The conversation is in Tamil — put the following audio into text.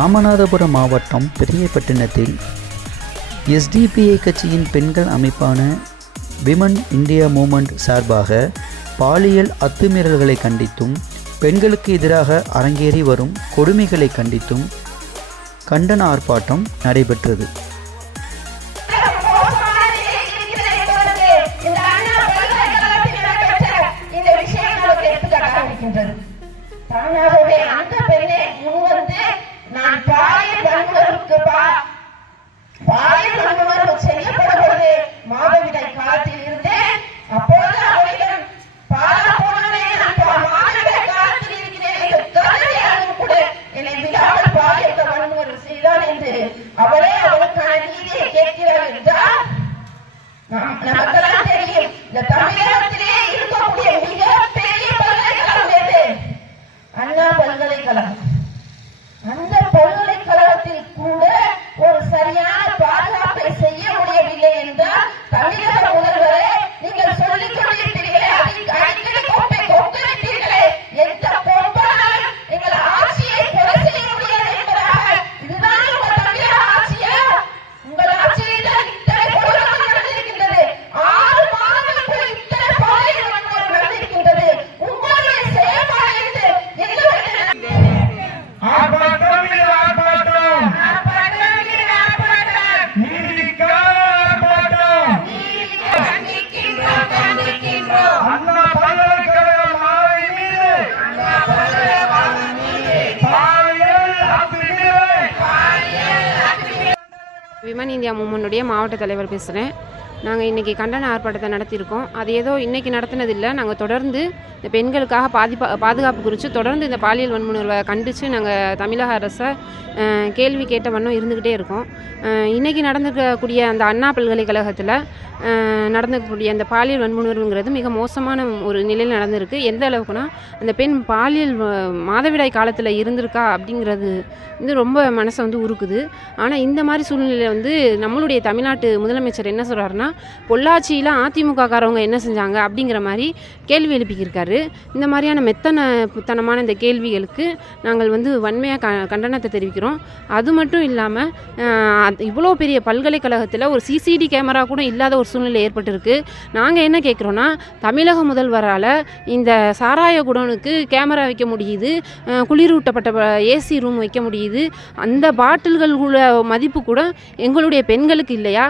ராமநாதபுரம் மாவட்டம் பெரியப்பட்டினத்தில் எஸ்டிபிஐ கட்சியின் பெண்கள் அமைப்பான விமன் இந்தியா மூமெண்ட் சார்பாக பாலியல் அத்துமீறல்களை கண்டித்தும் பெண்களுக்கு எதிராக அரங்கேறி வரும் கொடுமைகளை கண்டித்தும் கண்டன ஆர்ப்பாட்டம் நடைபெற்றது. தானாகவே அந்த நமக்கெல்லாம் தெரியும் இந்த தமிழகத்திலே இருக்கக்கூடிய மிகப்பெரிய பல்கலைக்கழகம் எது? அண்ணா பல்கலைக்கழகம். அந்த பல்கலைக்கழகத்தில் கூட ஒரு சரியான பாதுகாப்பை செய்ய முடியவில்லை என்றால் தமிழக விமன் இந்தியா மூமெண்ட்டுடைய மாவட்ட தலைவர் பேசுகிறேன் நாங்கள் இன்றைக்கி கண்டன ஆர்ப்பாட்டத்தை நடத்தியிருக்கோம். அது ஏதோ இன்றைக்கி நடத்தினதில்லை. நாங்கள் தொடர்ந்து இந்த பெண்களுக்காக பாதிப்பா பாதுகாப்பு குறித்து தொடர்ந்து இந்த பாலியல் வன்முணர்வை கண்டித்து நாங்கள் தமிழக அரசை கேள்வி கேட்ட வண்ணம் இருந்துக்கிட்டே இருக்கோம். இன்றைக்கி நடந்துக்கக்கூடிய அந்த அண்ணா பல்கலைக்கழகத்தில் நடந்துக்கூடிய அந்த பாலியல் வன்முணர்வுங்கிறது மிக மோசமான ஒரு நிலையில் நடந்திருக்கு. எந்த அளவுக்குனா அந்த பெண் பாலியல் மாதவிடாய் காலத்தில் இருந்திருக்கா அப்படிங்கிறது வந்து ரொம்ப மனசை வந்து உருக்குது. ஆனால் இந்த மாதிரி சூழ்நிலையில் வந்து நம்மளுடைய தமிழ்நாட்டு முதலமைச்சர் என்ன சொல்கிறாருன்னா பொள்ளாச்சியில் அதிமுக காரவங்க என்ன செஞ்சாங்க அப்படிங்கிற மாதிரி கேள்வி எழுப்பிக்கிருக்காரு. இந்த மாதிரியான மெத்தன புத்தனமான இந்த கேள்விகளுக்கு நாங்கள் வந்து வன்மையாக க கண்டனத்தை தெரிவிக்கிறோம். அது மட்டும் இல்லாமல் இவ்வளோ பெரிய பல்கலைக்கழகத்தில் ஒரு சிசிடி கேமரா கூட இல்லாத ஒரு சூழ்நிலை ஏற்பட்டிருக்கு. நாங்கள் என்ன கேட்குறோன்னா தமிழக முதல்வரால் இந்த சாராய குடோனுக்கு கேமரா வைக்க முடியுது குளிரூட்டப்பட்ட ஏசி ரூம் வைக்க முடியுது. அந்த பாட்டில்கள் உள்ள மதிப்பு கூட எங்களுடைய பெண்களுக்கு இல்லையா?